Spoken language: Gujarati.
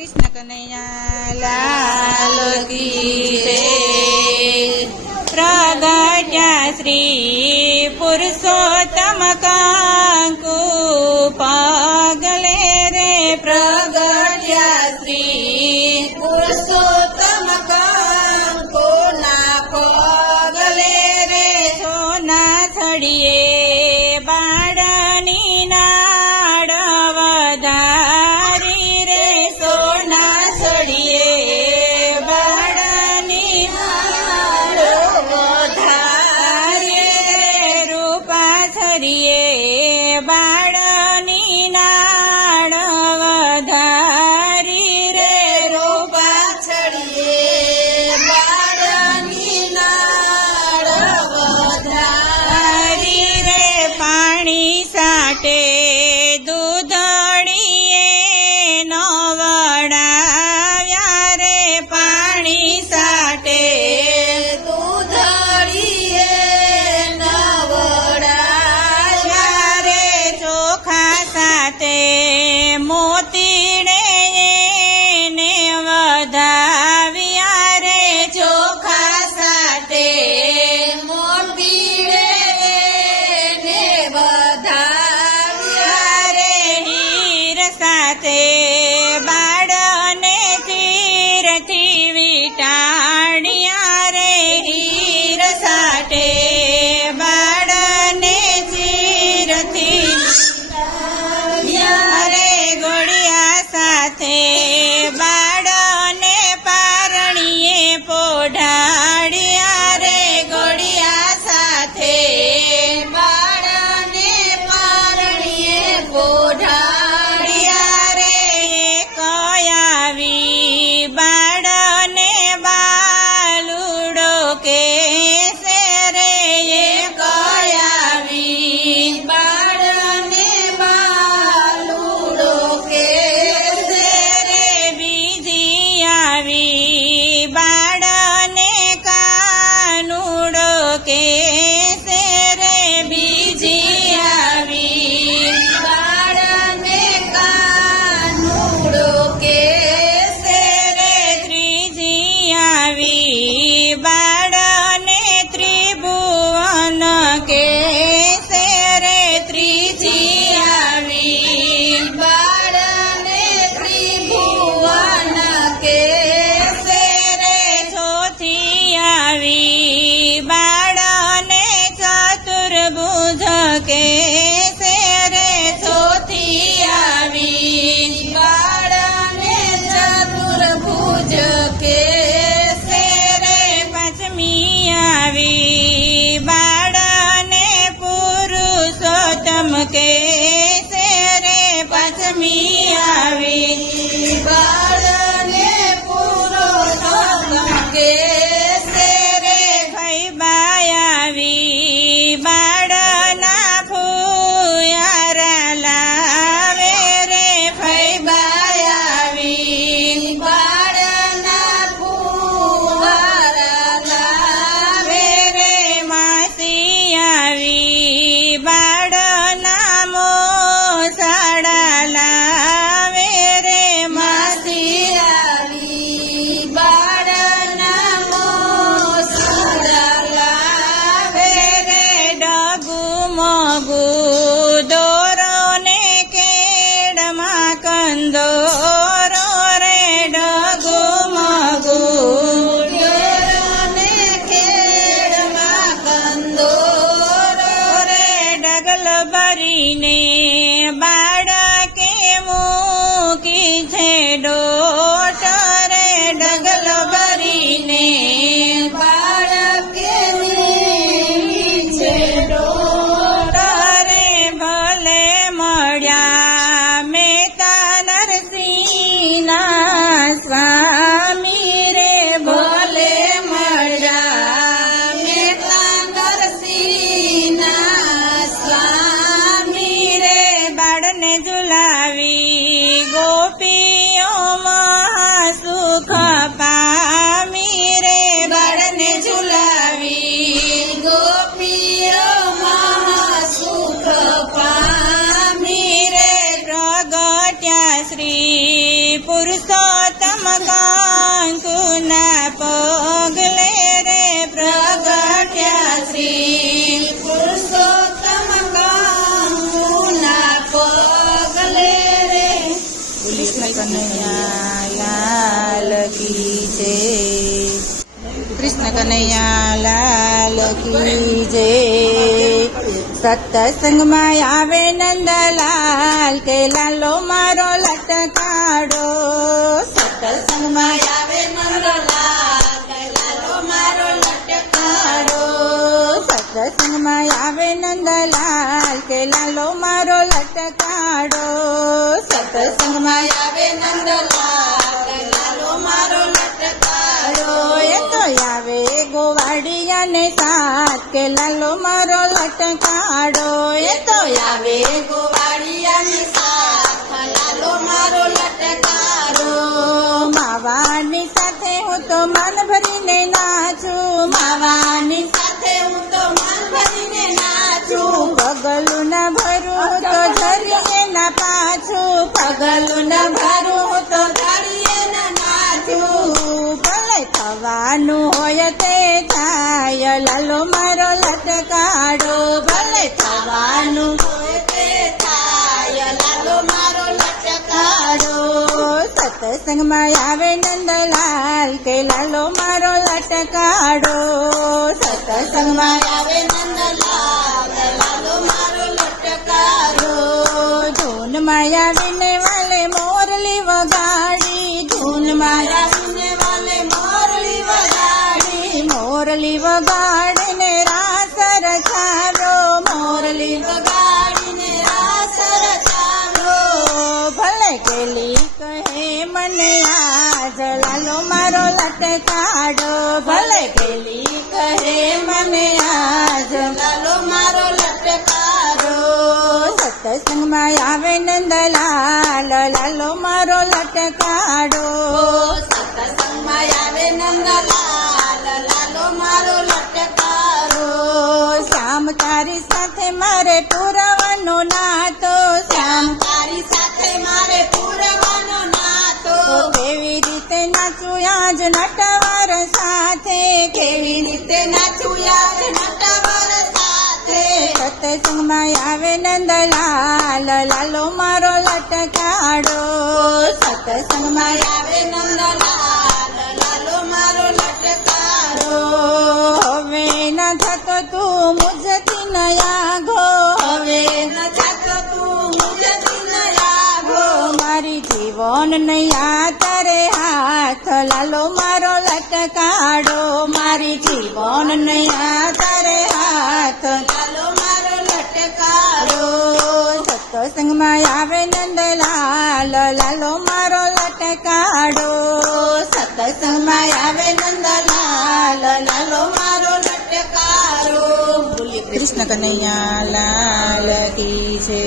कृष्ण कन्हैया लाल की जय। प्रगट्या श्री पुरुषोत्तम कांकु पागले रे। प्रगट्या श्री पुरुषोत्तम कांकु ना पागले रे। सोना छड़िए बाळनी नाड वधारी रे। सोना छड़िए बाळनी नाड वधारी रे। रूपा छड़िए बाळनी नाड वधारी रे। रूपा छड़िए बाळनी नाड वधारी रे। पाणी साटे दूधड़ीए नवड़ाव्या रे। पाणी साटे दूधड़ीए नवड़ाव्या रे। चोखा साथे मोतीड़े ने वधाव्या रे। चोखा साथे मोतीड़े ने वधाव्या रे। हीर साथे बाळने ચીરથી વીંટાળ્યા રે। હીર સાટે બાળને ચીરથી વીંટાળ્યા રે। ઘોડિયા સાથે બાળને પારણીએ પોઢાડ્યા રે। ઘોડિયા સાથે બાળને પારણીએ પોઢાડ્યા રે। કયાવી બાળને બાલુડો કેસે રે। કયાવી બાળને બાલુડો કેસે રે। બીજી આવી બાળને કાનુડો કેસે રે। બીજી આવી બાળને કાનુડો કેસે રે। ત્રીજી આવી બાળને ત્રિભુવન કેસે રે। ત્રીજી આવી બાળને ત્રિભુવન કેસે રે। ચોથી આવી બાળને ચતુર્ભુજ કેસે રે। ચોથી આવી બાળને ચતુર્ભુજ કેસે રે। પાંચમી આવી બાળને પુરુષોત્તમ કેસે રે। પાંચમી આવી બાળને પુરુષોત્તમ કેસે રે। ભાઈબાઈ આવી બાળના ફુયારા લાવે રે। ભાઈબાઈ આવી બાળના ફુવારા લાવે રે। માસી આવી બાળના મોસાળા લાવે રે। માસી આવી બાળના મોસાળા લાવે રે। ડગુ મોગુ દોરોને કેડમાં કંદોરો રે। ડગુ મોગુ દોરોને કેડમાં કંદોરો રે। ડગલ ભરીને બાળકે મૂકી છે ડોટ રે। ડગલ ભરીને બાળકે મૂકી છે ડોટ રે। ભલે મળ્યા મહેતા નરસિંહના સ્વામી રે। ભલે મળ્યા મહેતા નરસિંહના સ્વામી રે। બાળને ઝુલાવી ગોપીઓ કંકુના પગલે રે પ્રગટ્યા શ્રી પુરુષોત્તમ કંકુના પગલે રે કૃષ્ણ કનૈયા લાલ કી જય કૃષ્ણ કનૈયા લાલ કી જય સત્સંગમાં આવે નંદલાલ કે લાલો મારો લટકાડો સત્સંગમાં આવે નંદલાલ કે લાલો મારો લટકાડો સત્સંગમાં આવે નંદલાલ કે લાલો મારો લટકાડો સત્સંગમાં આવે નંદલાલ કે લાલો મારો લટકાડો એ તો આવે ગોવાડિયાને સાથ કે લાલો મારો લટકાડો એ તો આવે ગોવાડિયાને સાથ લાલો મારો લટકાડો માવાની સાથે હું તો મન ભરીને નાચું માવાની સાથે હું તો મન ભરીને નાચું પગલું ના ભરું તો ધરીએ ના પાછું પગલું ના ભરું તો ધરીએ ના નાચું ભલે થવાનું હોય તે થાય લાલો મારો લટકાડો ભલે થવાનું હોય તે થાય લાલો મારો લટકાડો સત્સંગમાં આવે નંદલાલ કે લાલો મારો લટકાડો સત્સંગમાં આવે નંદલાલ લાલો મારો લટકાડો ધૂનમાં આવીને વાલે મોરલી વગાડી ધૂનમાં આવીને વાલે મોરલી વગાડી મોરલી વગાડીને રાસ રચાવ્યો મોરલી વગાડીને રાસ રચાવ્યો ભલે કેલી કહે મને આજ લાલો મારો લટકાડો ભલે કેલી કહે મને આજ લાલો મારો લટકાડો સત્સંગમાં આવે નંદલાલ લાલો મારો લટકાડો સત્સંગમાં આવે નંદલાલ લાલો મારો લટકાડો શ્યામ તારી સાથે મારે પુરવાનો નાતો શ્યામ તારી સાથે મારે પુરવાનો નાતો કેવી રીતે નાચું આજ નટવર સાથે કેવી રીતે નાચું આજ નટવર સાથે સત્સંગમાં આવે નંદલાલ લાલો મારો લટકાડો સત્સંગમાં આવે નંદલાલ લાલો મારો લટકાડો હવે ન થતો તું મુજથી નયાગો હવે ન થતો તું મુજથી નયાગો મારી જીવન નૈયા તારે હાથ લાલો મારો લટકાડો મારી જીવન નૈયા તારે હાથ લાલો મારો લટકાડો સત્સંગમાં આવે નંદલાલ લાલો મારો લટકાડો સત્સંગમાં આવે નંદલાલ લાલો મારો લટકાડો બોલીએ કૃષ્ણ કનૈયા લાલ કી જય